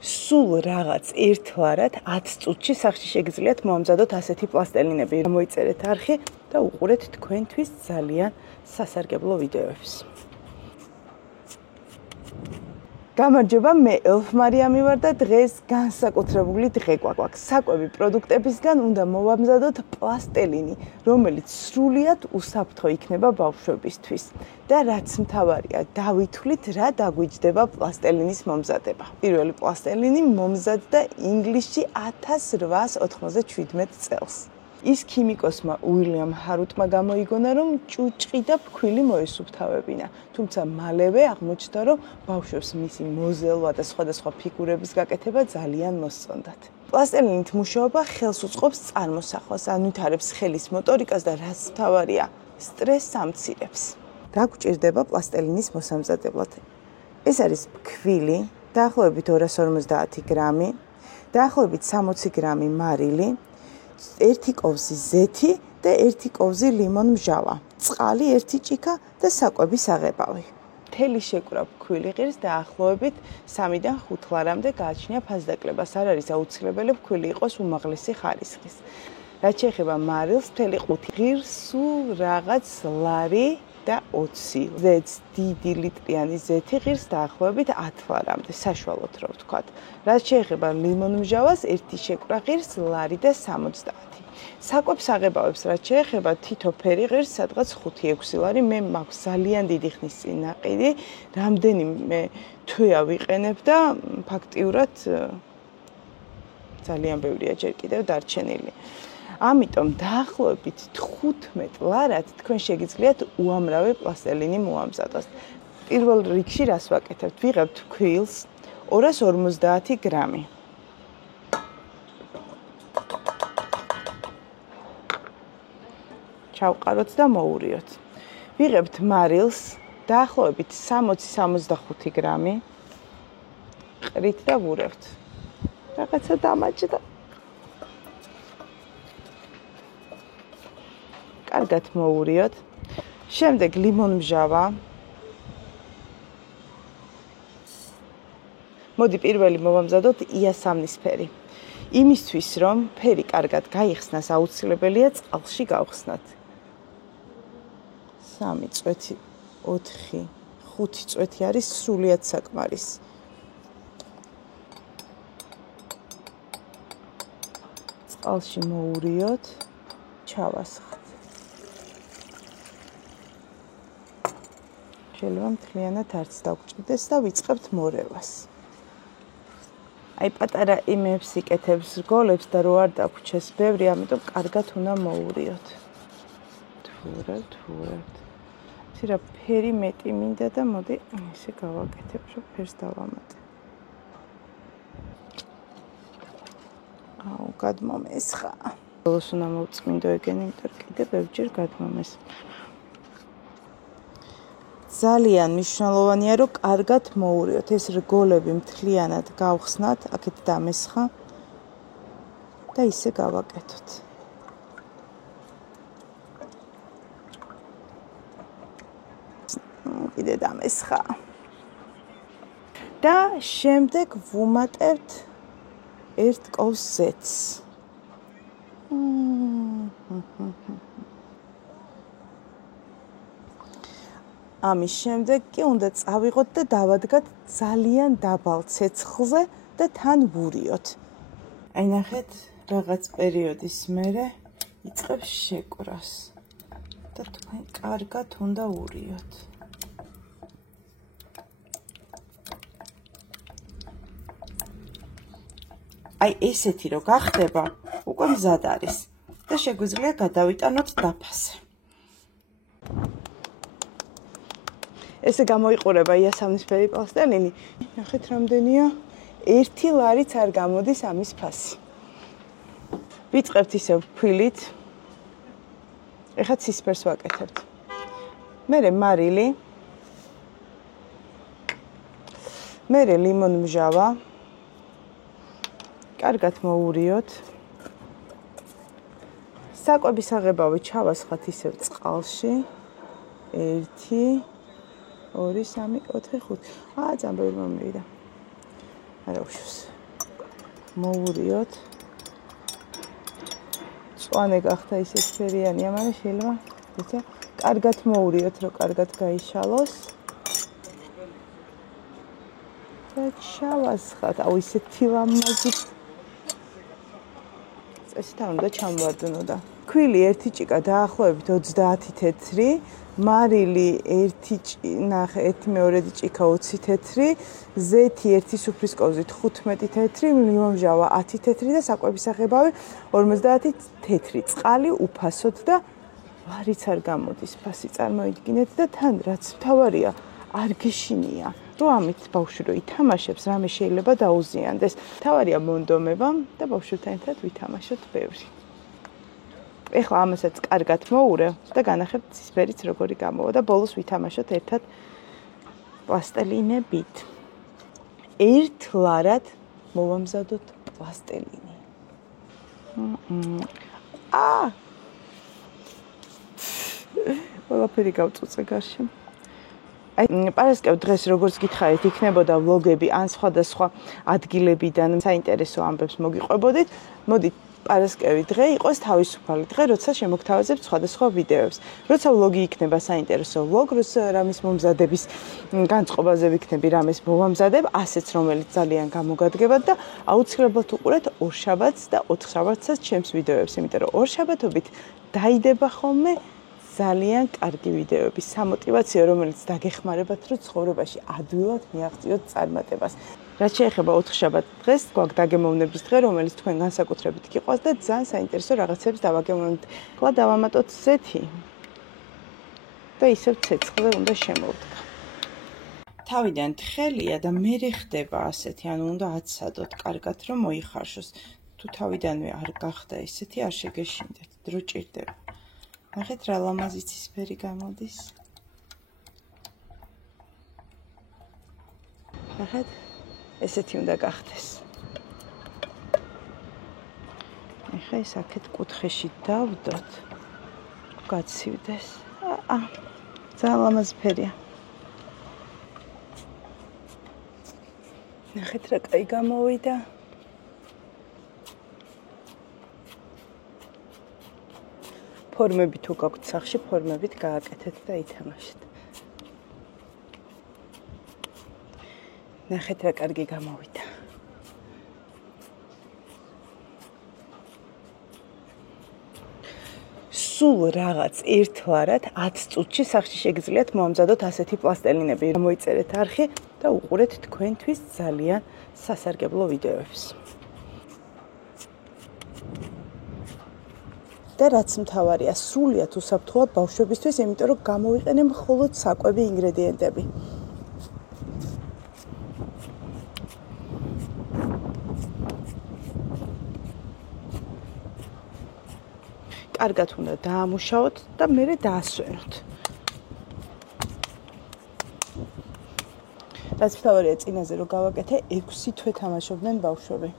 სულ რაღაც ერთვარად 10 წუთში სახში შეგიძლიათ მოამზადოთ ასეთი პლასტელინები. მოიწერეთ არხი და უყურეთ თქვენთვის ძალიან სასარგებლო ვიდეოებს. გამარჯობა, მე ელფმარიამი ვარ და დღეს განსაკუთრებული დღე გვაქვს. საკვები პროდუქტებისგან უნდა მოვამზადოთ პლასტელინი, რომელიც სრულიად უსაფრთხო იქნება ბავშვებისთვის. და რაც მთავარია, დავითვლით რა დაგვიჯდება პლასტელინის მომზადება. პირველი პლასტელინი მომზადდა ინგლისში 1897 წელს. ის ქიმიკოსმა უილიამ ჰარუტმა გამოიგონა, რომ ჭუჭყი და ფქვილი მოესუფთავებინა, თუმცა მალევე აღმოჩნდა, რომ ბავშვებს მისი მოზელვა და სხვადასხვა ფიგურების გაკეთება ძალიან მოსწონდათ. პლასტელინით მუშაობა ხელს უწყობს წარმოსახვას, ანვითარებს ხელის მოტორიკას და რაც მთავარია, სტრესს ამცირებს. რა გვჭირდება პლასტელინის მოსამზადებლად? ეს არის ფქვილი, დაახლოებით 250 გრამი, დაახლოებით 60 გრამი მარილი, 1 კოვზი ზეთი და 1 კოვზი ლიმონმჟავა, წყალი 1 ჭიქა და საკვების აღებავი. მთელი შეკვრა ფქვილი ღირს დაახლოებით 3-დან 5 ლარამდე გააჩნია ფასდაკლებას. არ არის აუცილებელი ფქვილი იყოს უმაღლესი ხარისხის. რაც შეეხება მარილს, მთელი 5 ღირს სულ რაღაც ლარი და 20 ზეთს დიდი ლიტრიანი ზეთი ღირს დაახლოებით 10 ლარამდე, საშუალოდ რო ვთქვათ. რაც შეეხება ლიმონმჟავას, 1 შეკვრა ღირს ლარი და 60. საკვებს აღებავებს რაც შეეხება, თითო ფერი ღირს სადღაც 5-6 ლარი. მე მაქვს ძალიან დიდი ხნის წინ ნაყიდი, რამდენიმე თვეა ვიყენებ და ფაქტიურად ძალიან ბევრია ჯერ კიდევ დარჩენილი. ამიტომ დაახლოებით 15 ლარად თქვენ შეგიძლიათ უამრავი პლასტელინი მოამზადოთ. პირველ რიგში რას ვაკეთებთ? ვიღებთ ფქვილს 250 გრამი. ჩავყაროთ და მოურიოთ. ვიღებთ მარილს დაახლოებით 60-65 გრამი. ყრით და ვურევთ. რაღაცა დამაჭდა. კარგად მოურიოთ. შემდეგ ლიმონმჟავა. მოდი პირველი მოვამზადოთ იასამნის ფერი. იმისთვის რომ ფერი კარგად გაიხსნას, აუცილებელია წყალში გავხსნათ. 3 წვეთი, 4, 5 წვეთი არის სრულიად საკმარისი. წყალში მოურიოთ, ჩავასხთ. შეიძლება მთლიანად არც დაგვჭირდეს და ვიწყებთ მორევას. აი პატარა იმებს იკეთებს რგოლებს და რო არ დაგვრჩეს ბევრი, ამიტომ კარგად უნდა მოურიოთ. თურევთ. ცირა ფერი მეტი მინდა და მოდი ესე გავაკეთებ, რომ ფერს დავამატე. აუ, გადმომესხა. ბოლოს უნდა მოვწმინდო ეგენი, იმიტომ კიდე ბევრჯერ გადმომესხა. ძალიან მნიშვნელოვანია, რომ კარგად მოურიოთ. ეს რგოლები მთლიანად გავხსნათ, აქეთ დამესხა და ისე გავაკეთოთ. კიდე დამესხა. და შემდეგ ვუმატებთ 1 კოვს ზეთს. ამის შემდეგ კი უნდა წავიღოთ და დავადგათ ძალიან დაბალ ცეცხლზე და თან ვურიოთ. აი ნახეთ, რაღაც პერიოდის მერე იწყებს შეკვრას და თქვენ კარგად უნდა ურიოთ. აი ესეთი რო გახდება, უკვე მზად არის და შეგვიძლია გადავიტანოთ დაფაზე. ესე გამოიყურება იასამნისფერი პლასტელინი. ნახეთ რამდენია, 1 ლარიც არ გამოდის ამის ფასი. ვიწყებთ ისევ ფქვილით. ეხლა ცისფერს ვაკეთებთ. მერე მარილი. მერე ლიმონმჟავა. კარგად მოურიოთ. საკვების აღებავი ჩავასხათ ისევ წყალში. 1 2 3 4 5. ძალიან ბევრი მომივიდა. არა უშავს. მოვურიოთ. წვანე გახდა ისე სფერიანი, ამან შეიძლება იცი, კარგად მოვურიოთ, რომ კარგად გაიშალოს. და ჩავასხათ, აუ ისეთი ლამაზი. წესით არ უნდა ჩამოვარდნოდა. ქვილი 1 ჭიკა დაახლოებით 30 თეთრი, მარილი 1/2 ჭიკა 20 თეთრი, ზეთი 1 სუფრისკოვზი 15 თეთრი, ლიმონჟავა 10 თეთრი და საკვების აღებავი 50 თეთრი. წყალი უფასოდ და ვარიც არ გამოდის, ფასი წარმოიდგინეთ და თან რაც მთავარია, არ გეშინია. რომ ამით ბავშვი რო ითამაშებს, რამე შეიძლება დაუზიანდეს. მთავარია მონდომება და ბავშვთან ერთად ვითამაშოთ ბევრი. ეხლა ამასაც კარგად მოურევ და განახებ ცისფერიც როგორი გამოვა და ბოლოს ვითამაშოთ ერთად პლასტელინებით. ერთლარად მოვამზადოთ პლასტელინი. ყველაფერი გავწუწე გარშემო. პარასკევ დღეს როგორც გითხარით, იქნებოდა ვლოგები ან სხვადასხვა ადგილებიდან საინტერესო ამბებს მოგიყვებოდით. მოდით პარასკევი დღე იყოს თავისუფალი დღე, როცა შემოგთავაზებთ სხვადასხვა ვიდეოებს. როცა ვლოგი იქნება საინტერესო ვლოგ, როცა რამის მომზადების განწყობაზე ვიქნები, რამის მოვამზადებ, ასეც რომელიც ძალიან გამოგადგებათ და აუცილებლად უყურეთ ორშაბათს და ოთხშაბათსაც ჩემს ვიდეოებს, იმიტომ რომ ორშაბათობით დაიდება ხოლმე ძალიან კარგი ვიდეოები, სამოტივაციო, რომელიც დაგეხმარებათ, რომ ცხოვრებაში ადვილად მიაღწიოთ წარმატებას. რაც შეეხება ოთხშაბათ დღეს, გვაქვს დაგემოვნების დღე, რომელიც თქვენ განსაკუთრებით გიყვარს და ძალიან საინტერესო რაღაცებს დავაგემოვნებთ. ახლა დავამატოთ ზეთი და ისევ ცეცხლზე უნდა შემოვდგა. თავიდან თხელია და მერე ხდება ასეთი, ანუ უნდა აცადოთ კარგად, რომ მოიხარშოს. თუ თავიდანვე არ გახდა ესეთი, არ შეგეშინდეთ, დრო ჭირდება. ნახეთ რა ლამაზი ცისფერი გამოდის. ნახეთ, ესეთი უნდა გახდეს. ეხლა ეს აქეთ კუთხეში დავდოთ. გაცივდეს. ძალიან ლამაზი ფერია. ნახეთ რა კაი გამოვიდა. ფორმები თუ გაქვთ სახში, ფორმებით გააკეთეთ და ითამაშეთ. ნახეთ რა კარგი გამოვიდა. სულ რაღაც ერთლარად 10 წუთში სახში შეგიძლიათ მოამზადოთ ასეთი პლასტელინები. მოიწერეთ არხი და უყურეთ თქვენთვის ძალიან სასარგებლო ვიდეოებს. და რაც მთავარია, სრულიად უსაფრთხოა ბავშვებისთვის, იმიტომ რომ გამოვიყენე მხოლოდ საკვები ინგრედიენტები. კარგად უნდა დაამუშავოთ და მერე დაასვენოთ. რაც მთავარია, წინაზე რო გავაკეთე, 6 თვე თამაშობდნენ ბავშვები.